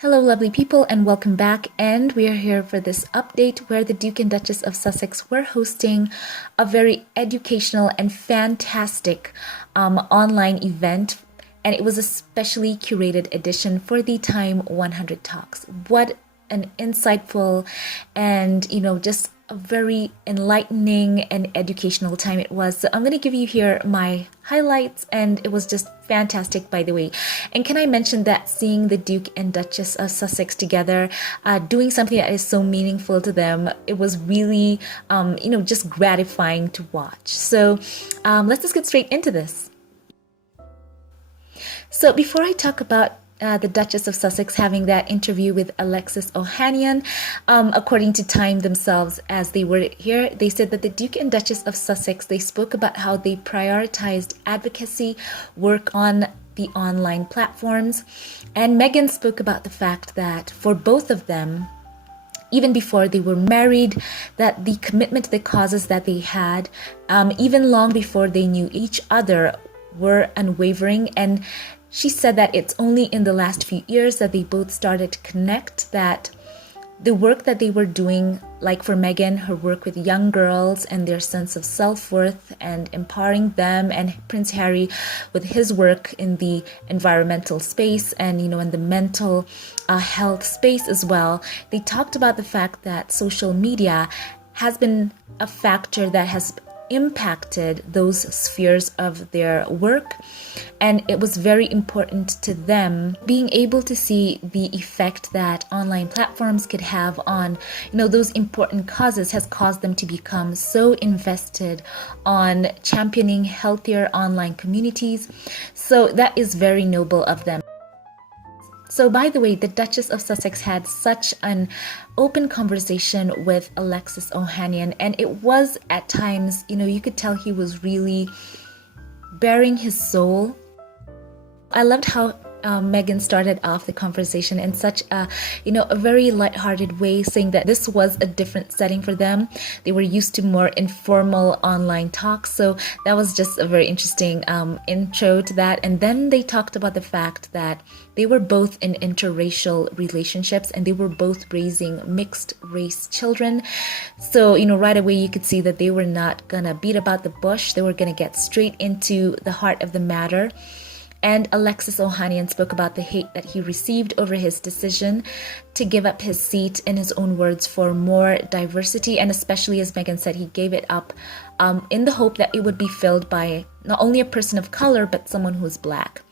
Hello, lovely people, and welcome back. And we are here for this update where the Duke and Duchess of Sussex were hosting a very educational and fantastic online event. And it was a specially curated edition for the Time 100 Talks. What an insightful and, just a very enlightening and educational time it was. So I'm going to give you here my highlights, and it was just fantastic, by the way. And can I mention that seeing the Duke and Duchess of Sussex together, doing something that is so meaningful to them, it was really, just gratifying to watch. So let's just get straight into this. So before I talk about the Duchess of Sussex having that interview with Alexis Ohanian, according to Time themselves, as they were here, they said that the Duke and Duchess of Sussex, they spoke about how they prioritized advocacy work on the online platforms. And Meghan spoke about the fact that for both of them, even before they were married, that the commitment to the causes that they had, even long before they knew each other, were unwavering. And she said that it's only in the last few years that they both started to connect, that the work that they were doing, like for Meghan, her work with young girls and their sense of self-worth and empowering them, and Prince Harry with his work in the environmental space and, in the mental health space as well. They talked about the fact that social media has been a factor that has impacted those spheres of their work, and it was very important to them being able to see the effect that online platforms could have on those important causes has caused them to become so invested on championing healthier online communities. So that is very noble of them. So, by the way, the Duchess of Sussex had such an open conversation with Alexis Ohanian, and it was at times, you could tell he was really bearing his soul. I loved how Meghan started off the conversation in such a very lighthearted way, saying that this was a different setting for them. They were used to more informal online talks, so that was just a very interesting intro to that. And then they talked about the fact that they were both in interracial relationships and they were both raising mixed race children. So, right away you could see that they were not gonna beat about the bush. They were gonna get straight into the heart of the matter. And Alexis Ohanian spoke about the hate that he received over his decision to give up his seat, in his own words, for more diversity. And especially, as Meghan said, he gave it up in the hope that it would be filled by not only a person of color, but someone who's Black.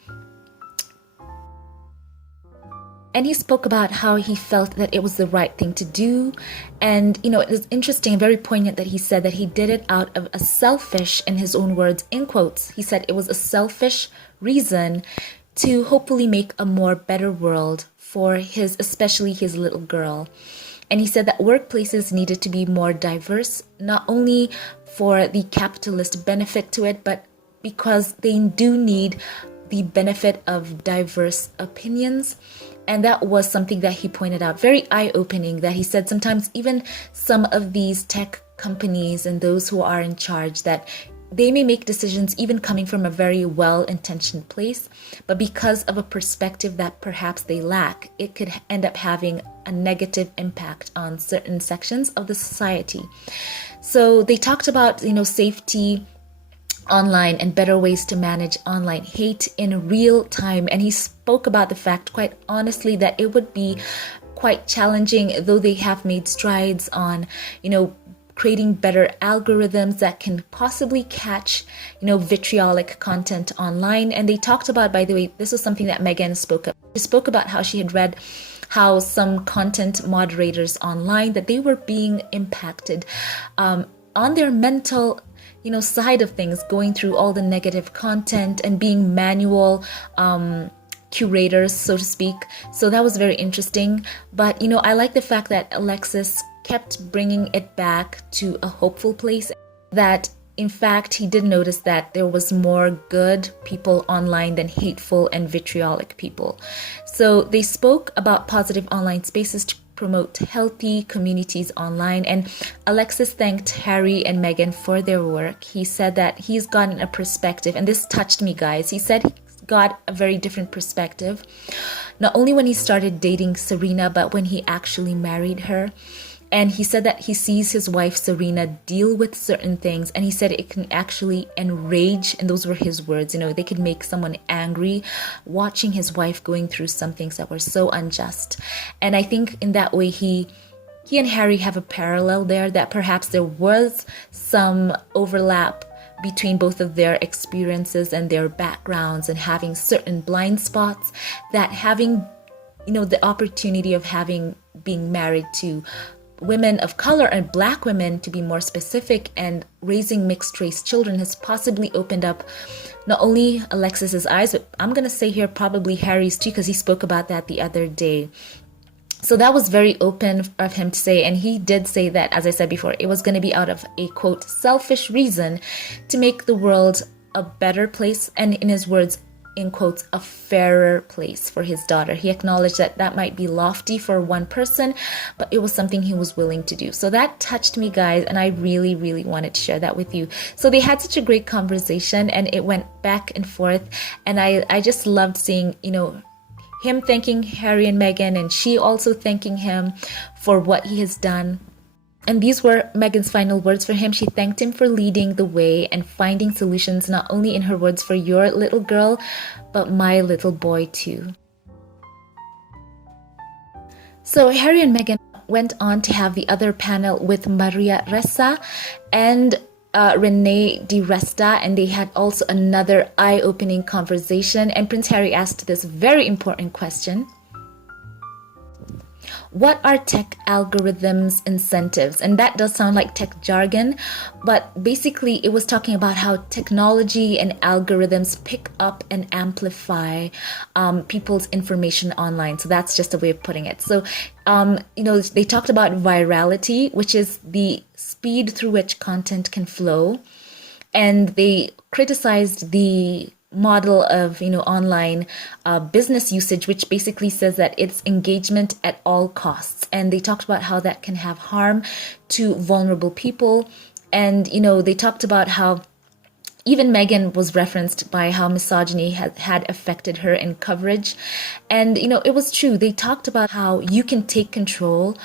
And he spoke about how he felt that it was the right thing to do. And, it was interesting and very poignant that he said that he did it out of a selfish, in his own words, in quotes, he said it was a selfish reason to hopefully make a more better world for especially his little girl. And he said that workplaces needed to be more diverse, not only for the capitalist benefit to it, but because they do need the benefit of diverse opinions. And that was something that he pointed out, very eye-opening, that he said sometimes even some of these tech companies and those who are in charge, that they may make decisions even coming from a very well-intentioned place, but because of a perspective that perhaps they lack, it could end up having a negative impact on certain sections of the society. So they talked about, safety online and better ways to manage online hate in real time. And he spoke about the fact, quite honestly, that it would be quite challenging, though they have made strides on, creating better algorithms that can possibly catch, vitriolic content online. And they talked about, by the way, this was something that Meghan spoke up. She spoke about how she had read how some content moderators online, that they were being impacted on their mental side of things, going through all the negative content and being manual curators, so to speak. So that was very interesting. But, I like the fact that Alexis kept bringing it back to a hopeful place, that in fact, he did notice that there was more good people online than hateful and vitriolic people. So they spoke about positive online spaces to promote healthy communities online. And Alexis thanked Harry and Meghan for their work. He said that he's gotten a perspective, and this touched me, guys. He said got a very different perspective, not only when he started dating Serena, but when he actually married her. And he said that he sees his wife Serena deal with certain things, and he said it can actually enrage, and those were his words, they could make someone angry watching his wife going through some things that were so unjust. And I think in that way he and Harry have a parallel there, that perhaps there was some overlap between both of their experiences and their backgrounds, and having certain blind spots, that having the opportunity of being married to women of color and Black women, to be more specific, and raising mixed race children has possibly opened up not only Alexis's eyes, but I'm going to say here probably Harry's too, because he spoke about that the other day. So that was very open of him to say, and he did say that, as I said before, it was going to be out of a, quote, selfish reason to make the world a better place, and in his words, in quotes, a fairer place for his daughter. He acknowledged that that might be lofty for one person, but it was something he was willing to do. So that touched me, guys, and I really, really wanted to share that with you. So they had such a great conversation, and it went back and forth, and I just loved seeing, him thanking Harry and Meghan, and she also thanking him for what he has done. And these were Meghan's final words for him. She thanked him for leading the way and finding solutions, not only in her words for your little girl, but my little boy too. So Harry and Meghan went on to have the other panel with Maria Ressa and Renee Di Resta, and they had also another eye-opening conversation. And Prince Harry asked this very important question: what are tech algorithms incentives? And that does sound like tech jargon, but basically it was talking about how technology and algorithms pick up and amplify people's information online. So that's just a way of putting it. So, they talked about virality, which is the speed through which content can flow. And they criticized the model of online business usage, which basically says that it's engagement at all costs. And they talked about how that can have harm to vulnerable people. And they talked about how even Meghan was referenced by how misogyny had affected her in coverage. And it was true. They talked about how you can take control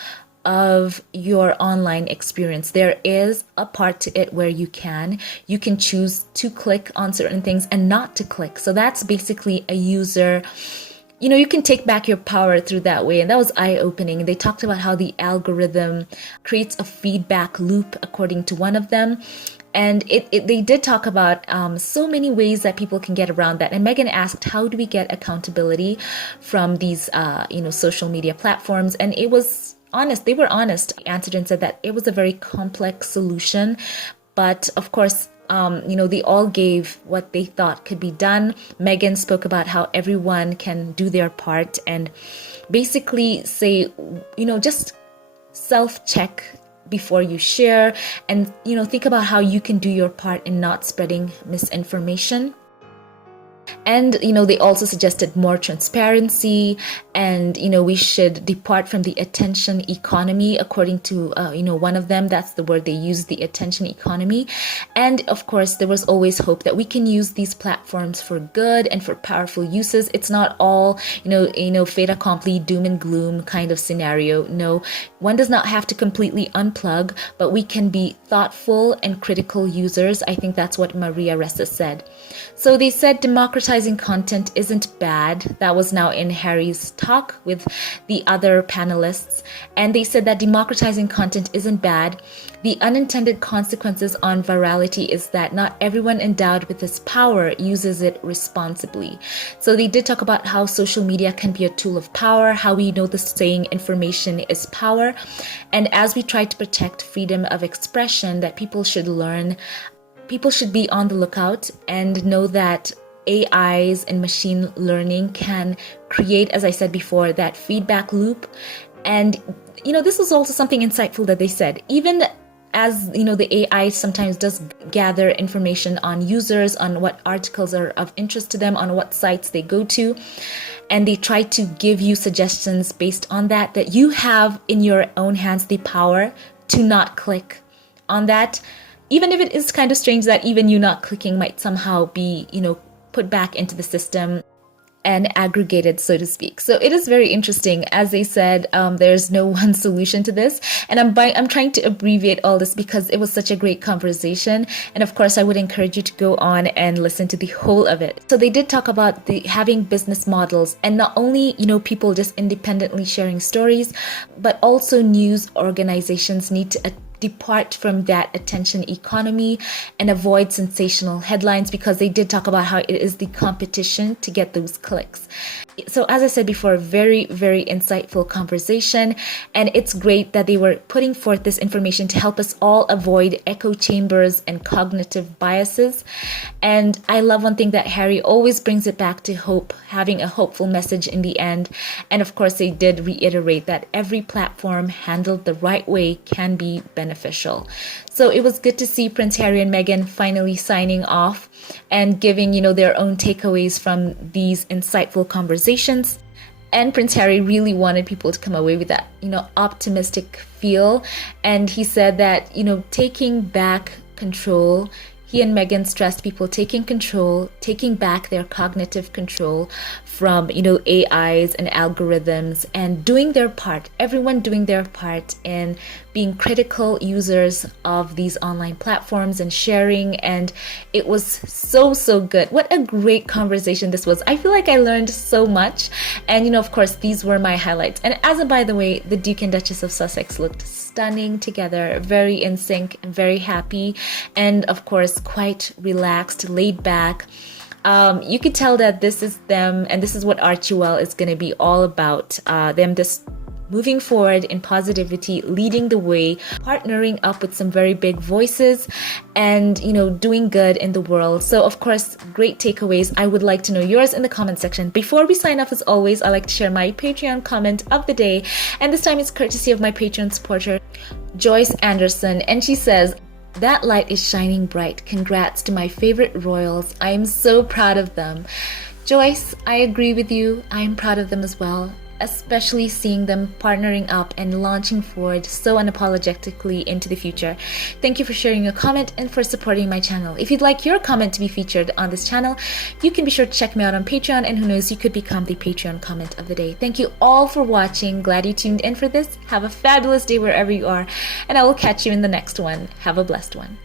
of your online experience. There is a part to it where you can choose to click on certain things and not to click. So that's basically a user, you can take back your power through that way. And that was eye-opening. They talked about how the algorithm creates a feedback loop, according to one of them. And they did talk about so many ways that people can get around that. And Meghan asked, how do we get accountability from these, social media platforms? And it was honest. They were honest. They answered and said that it was a very complex solution. But of course, they all gave what they thought could be done. Meghan spoke about how everyone can do their part and basically say, just self-check before you share, and think about how you can do your part in not spreading misinformation. And they also suggested more transparency, and we should depart from the attention economy, according to one of them. That's the word they used, the attention economy. And of course, there was always hope that we can use these platforms for good and for powerful uses. It's not all fait accompli, doom and gloom kind of scenario. No, one does not have to completely unplug, but we can be thoughtful and critical users. I think that's what Maria Ressa said. So they said democratizing content isn't bad. That was now in Harry's talk with the other panelists. And they said that democratizing content isn't bad. The unintended consequences on virality is that not everyone endowed with this power uses it responsibly. So they did talk about how social media can be a tool of power, how we know the saying information is power. And as we try to protect freedom of expression, that people should be on the lookout and know that AIs and machine learning can create, as I said before, that feedback loop. And, this was also something insightful that they said. Even as, the AI sometimes does gather information on users, on what articles are of interest to them, on what sites they go to, and they try to give you suggestions based on that you have in your own hands the power to not click on that. Even if it is kind of strange that even you not clicking might somehow be, put back into the system and aggregated, so to speak. So it is very interesting. As they said, there's no one solution to this. And I'm trying to abbreviate all this because it was such a great conversation. And of course, I would encourage you to go on and listen to the whole of it. So they did talk about having business models, and not only, people just independently sharing stories, but also news organizations need to depart from that attention economy and avoid sensational headlines, because they did talk about how it is the competition to get those clicks. So as I said before, very, very insightful conversation. And it's great that they were putting forth this information to help us all avoid echo chambers and cognitive biases. And I love one thing that Harry always brings it back to hope, having a hopeful message in the end. And of course, they did reiterate that every platform handled the right way can be beneficial. So it was good to see Prince Harry and Meghan finally signing off and giving, their own takeaways from these insightful conversations. And Prince Harry really wanted people to come away with that, optimistic feel. And he said that, taking back control, he and Meghan stressed people taking control, taking back their cognitive control from, AIs and algorithms, and doing their part, everyone doing their part in being critical users of these online platforms and sharing. And it was so, so good. What a great conversation this was. I feel like I learned so much. And, of course, these were my highlights. And as a by the way, the Duke and Duchess of Sussex looked stunning together, very in sync, very happy, and of course, quite relaxed, laid back. You could tell that this is them, and this is what Archie is going to be all about. Them just moving forward in positivity, leading the way, partnering up with some very big voices, and doing good in the world. So of course, great takeaways. I would like to know yours in the comment section. Before we sign off, as always, I like to share my Patreon comment of the day, and this time it's courtesy of my Patreon supporter Joyce Anderson, and she says, "That light is shining bright. Congrats to my favorite royals. I am so proud of them." Joyce, I agree with you. I am proud of them as well, especially seeing them partnering up and launching forward so unapologetically into the future. Thank you for sharing your comment and for supporting my channel. If you'd like your comment to be featured on this channel, you can be sure to check me out on Patreon, and who knows, you could become the Patreon comment of the day. Thank you all for watching. Glad you tuned in for this. Have a fabulous day wherever you are, and I will catch you in the next one. Have a blessed one.